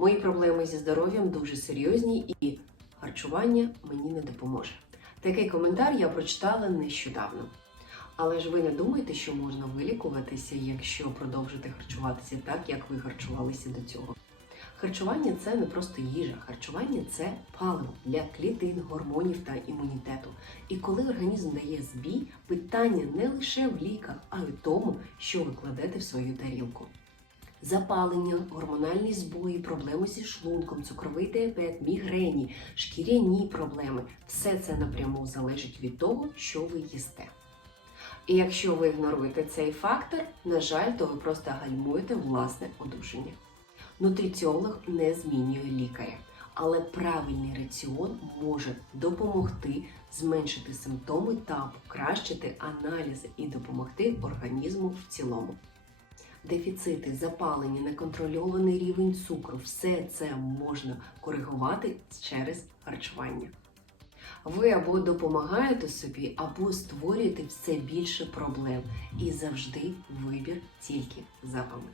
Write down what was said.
Мої проблеми зі здоров'ям дуже серйозні і харчування мені не допоможе. Такий коментар я прочитала нещодавно. Але ж ви не думаєте, що можна вилікуватися, якщо продовжити харчуватися так, як ви харчувалися до цього. Харчування це не просто їжа, харчування це паливо для клітин, гормонів та імунітету. І коли організм дає збій, питання не лише в ліках, а й в тому, що ви кладете в свою тарілку. Запалення, гормональні збої, проблеми зі шлунком, цукровий діабет, мігрені, шкіряні проблеми все це напряму залежить від того, що ви їсте. І якщо ви ігноруєте цей фактор, на жаль, то ви просто гальмуєте власне одужання. Нутриціолог не змінює лікаря, але правильний раціон може допомогти зменшити симптоми та покращити аналізи і допомогти організму в цілому. Дефіцити, запалення, неконтрольований рівень цукру все це можна коригувати через харчування. Ви або допомагаєте собі, або створюєте все більше проблем. І завжди вибір тільки за вами.